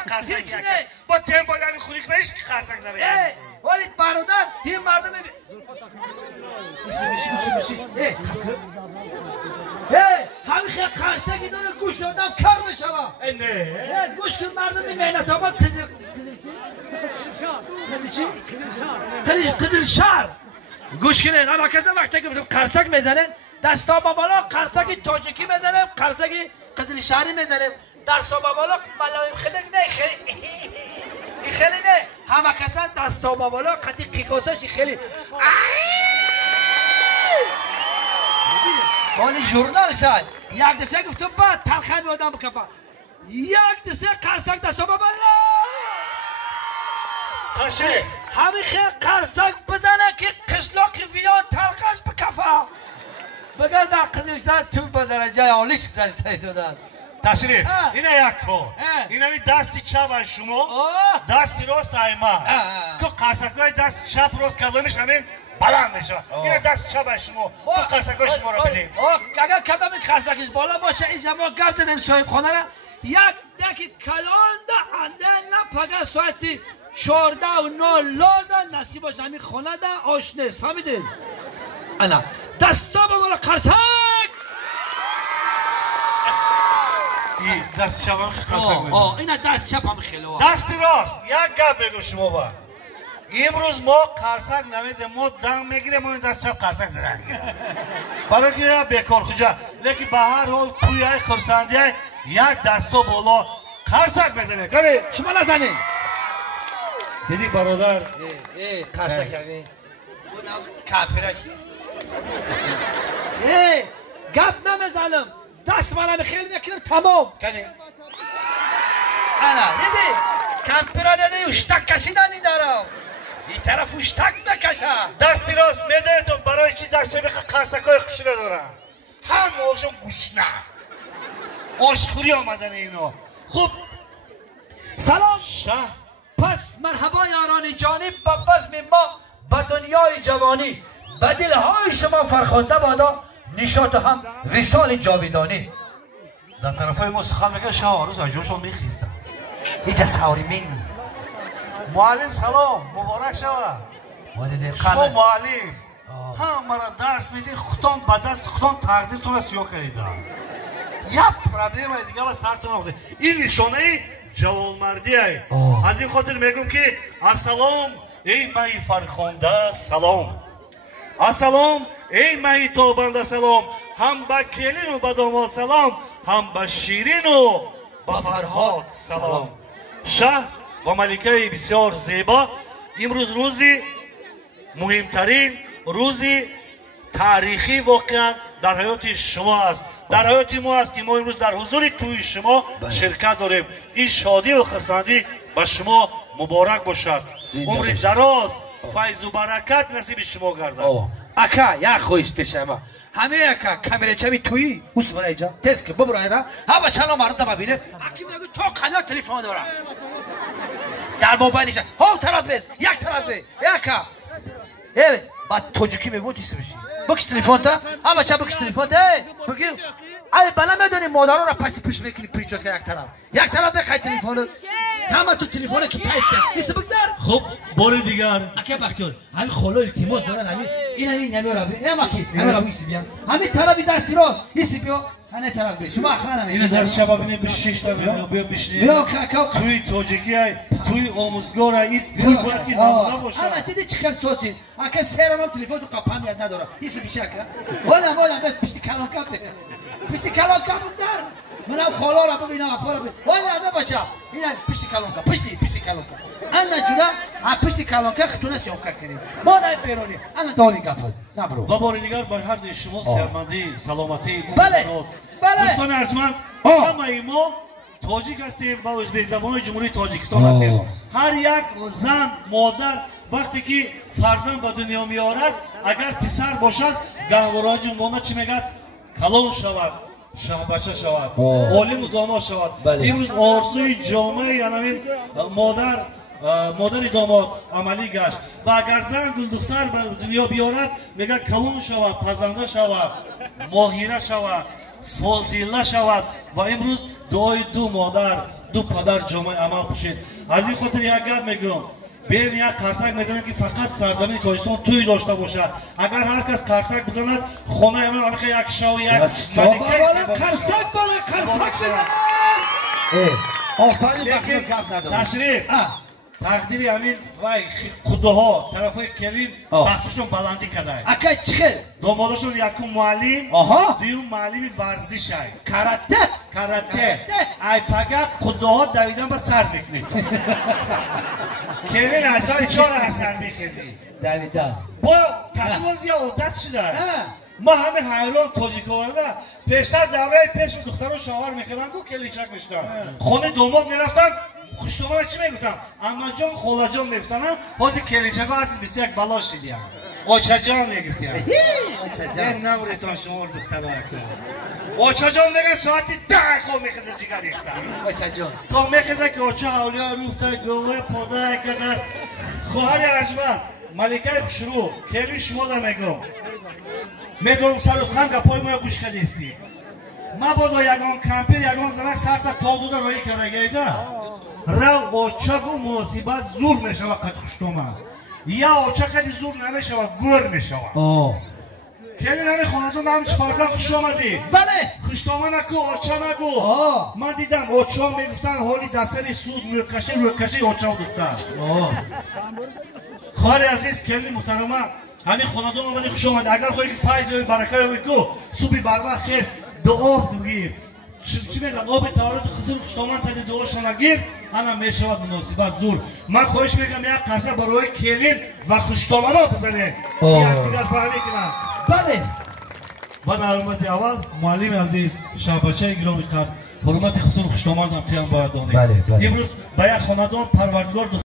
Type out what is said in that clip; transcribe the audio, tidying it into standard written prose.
قرصک با تیم بالا میخونی که بهش قرصک نمیاد ولی برادر این مردم همین خیلی قرصکی داره گوش دادم کار بشوم نه گوش که مردم مهنت آباد قدل شهر گوش کنین اما کسی وقتی گفتم قرصک میزنن دستا با بالا قرصکی تاجیکی میزنم قرصکی قدل شهری میزنم درسا با بالا ملایم خیلی نه خیلی نه همه کسا دستا با بالا قدی قیقاساشی خیلی ولی ژورنال شد یک دسته گفتم بعد تلخه میادم بکفا یک دسته قرصک دستا با بالا تاشه همین خیلی قرصک بزنه که قشلاق ویان تلخش بکفا بگه در قزلستان تو به درجه عالیش گذاشته دادن تشریف اینه یک کن این همی دستی چپ از شما دستی راست ایمان که قرصکای دست چپ راست کلامش همین بلند میشه اینه دست چپ از شما تو قرصکای شما رو بدیم اگر کدام این قرصکش بالا باشه اینجا ما گفت دادیم صاحب خانه را یک دکی کلان ده انده نپگه ساعتی 14 و 9 لوده نصیبش همین خانه ده آشنیست فهمیدین؟ انا دستا با مالا قرصک این دست چپ هم خیلی قرصک میزن اینه دست چپ هم خیلی دستی راست یک گپ بگو شما با امروز ما قرصک نمیزه ما دنگ میگیریم ما این دست چپ قرصک زدن برای که بیکار خوجا لیکن به هر حال توی های خرسندی های یک دستا بالا قرصک بزنه گره شما نزنید دیدی برادر قرصک همین کافرش گپ نمیزنم دست منم خیلی میکنم تمام کنی انا دیدی کمپیرا دیدی اشتک کشیدن این دارم این طرف اشتک بکشه دستی راست میده تو برای چی دست بخواه قرصکای خشنه دارن هم آشون گوشنه آشخوری آمدن اینا خوب سلام شه پس مرحبا یاران جانی با بزم ما به دنیای جوانی به دلهای شما فرخنده بادا نشاط هم وصال جاویدانی در طرفای ما سخن میگه شما روز اجوشو میخیستن هیچ سواری مینی معلم سلام مبارک شوه شما معلم ها مرا درس میدی خودم به دست خودم تقدیرتون را سیاه کردیده یک پرابلم های دیگه با سرتون آخده این نشانه جوانمردی های از این خاطر میگم که السلام ای مای فرخنده سلام السلام ای مای توبنده سلام هم به کلین و به داماد سلام هم به شیرین و به فرهاد سلام شه و ملکه بسیار زیبا امروز روزی مهمترین روزی تاریخی واقعا در حیات شما است در حیات ما است که ما امروز در حضور توی شما شرکت داریم این شادی و خرسندی به شما مبارک باشد عمر دراز فیض و برکت نصیب شما گردد اکا یا خویش پیشه ما همه اکا کمیره چمی توی اوست برای جا تست که ببرای را ها بچه ها مردم ببینه اکی میگو تو قنات تلیفون دارم در موبایلش ها طرف بز یک طرف بز اکا بعد توجیکی میگو دیسته بشی بکش تلیفون تا ها بچه بکش تلیفون تا بگی ای بلا میدونی مادرها را پس پیش میکنی پریچوز که یک طرف بخوای تلیفون همه تو تلیفون که تایز کرد نیست بگذار خب بار دیگر اکه بختیار همین خلوی کیموز دارن همین نمیاره همین را بیسی بیام همین طرفی دستی راست ایسی بیا همه طرف بیا شما اخلا نمیشه این در شبا بینه 26 تا بیا بشنی توی توجیکی های توی آموزگار های توی باید که نموده باشه همه دیدی چقدر سوچین اکه سیرانم تلیفون تو قپم یاد نداره ایسی بیشه اکه والا بس پشتی کلانکا بگذار منم خالا را ببینم اپا را ببینم والا بچه این پشتی کلانکا پشتی کلانکا انا جونا پشتی کلانکا خطونه سیوکا کنیم ما نه بیرونی انا دانی گپل نبرو و بار دیگر با هر دی شما سلامتی سلامتی بله دوستان ارجمند همه ما تاجیک هستیم با ازبک زبان جمهوری تاجیکستان هستیم هر یک زن مادر وقتی که فرزند به دنیا میارد اگر پسر باشد گهوارای جنبانه چی میگد کلان شود شهبچه شود عالم و دانا شود امروز آرزوی جامعه یعنی مادر داماد عملی گشت و اگر زن گل دختر به دنیا بیارد میگه کلان شود پزنده شود ماهیره شود فاضله شود و امروز دعای دو مادر دو پدر جامعه عمل پوشید. از این خاطر یک گپ میگم بیاین یک قرصک بزنیم که فقط سرزمین کردستان توی داشته باشد. اگر هر کس قرصک بزند خانه من آنکه یک شو یک قرصک بزنن. آفرین بخیر گپ ندارم. تشریف تقدیر همین وای خودها طرفای کلیم وقتشون بلندی کردن. اکا چخه؟ دنبالشون یکم معلم دیو معلم ورزش های کراته ای پگه خودها دویدن با سر میکنید. کلیم اصلا چهار سر میخیزی دویدن با کشماز یا عادت شده. ما همه حیران تاجیکوانه پیشتر دوره پیش دختران شاور میکنن گو کلیچک میشدن خونه دنبال میرفتن خوشتومانه چی میگفتم؟ اما جان خولا جان میگفتن بازی کلیچک ها هستی بیستی یک بلاش دیدیم اوچا جان میگفتیم این نموریتان شما دختر ها کنم اوچا جان میگه ساعتی 10 خواه میخزه جگر ریختن اوچا جان تا میخزه که اوچا اولیا روفته گوه پاده که دست خواهر یرشمه ملکه شروع کلی شما دا میگم میدونم سر و خم گپای ما گوش کده استی ما بادا یگان کمپیر یگان زنک سرتا تا دو دا رایی کرده گیده رو اوچاگو مناسبت زور میشه وقت خوشتومن یا اوچا کدی زور نمیشه و گر میشه کلی نمی خواندون نمی چفارزم خوش آمدی بله خوشتومن نکو اوچا نگو من دیدم اوچا میگفتن حالی دستری سود روکشی اوچا دوستن خواهر عزیز کلی محترمه همین خاندان آمدی خوش آمد اگر خواهی که فایز و برکه رو بکو صوبی برمه خیز دو آب بگیر چی میگن آب تارات خسر خوشتومن تدی دوشان نگیر انا میشود مناسبت زور من خواهش میگم یک قصه برای کلین و خوشتومن ها بزنه یک دیگر فهمی کنم بله بعد علامت اول معلم عزیز شعبچه گرامی کرد حرمت خسر خوشتومن هم قیام باید دانید امروز به یک خاندان پروردگار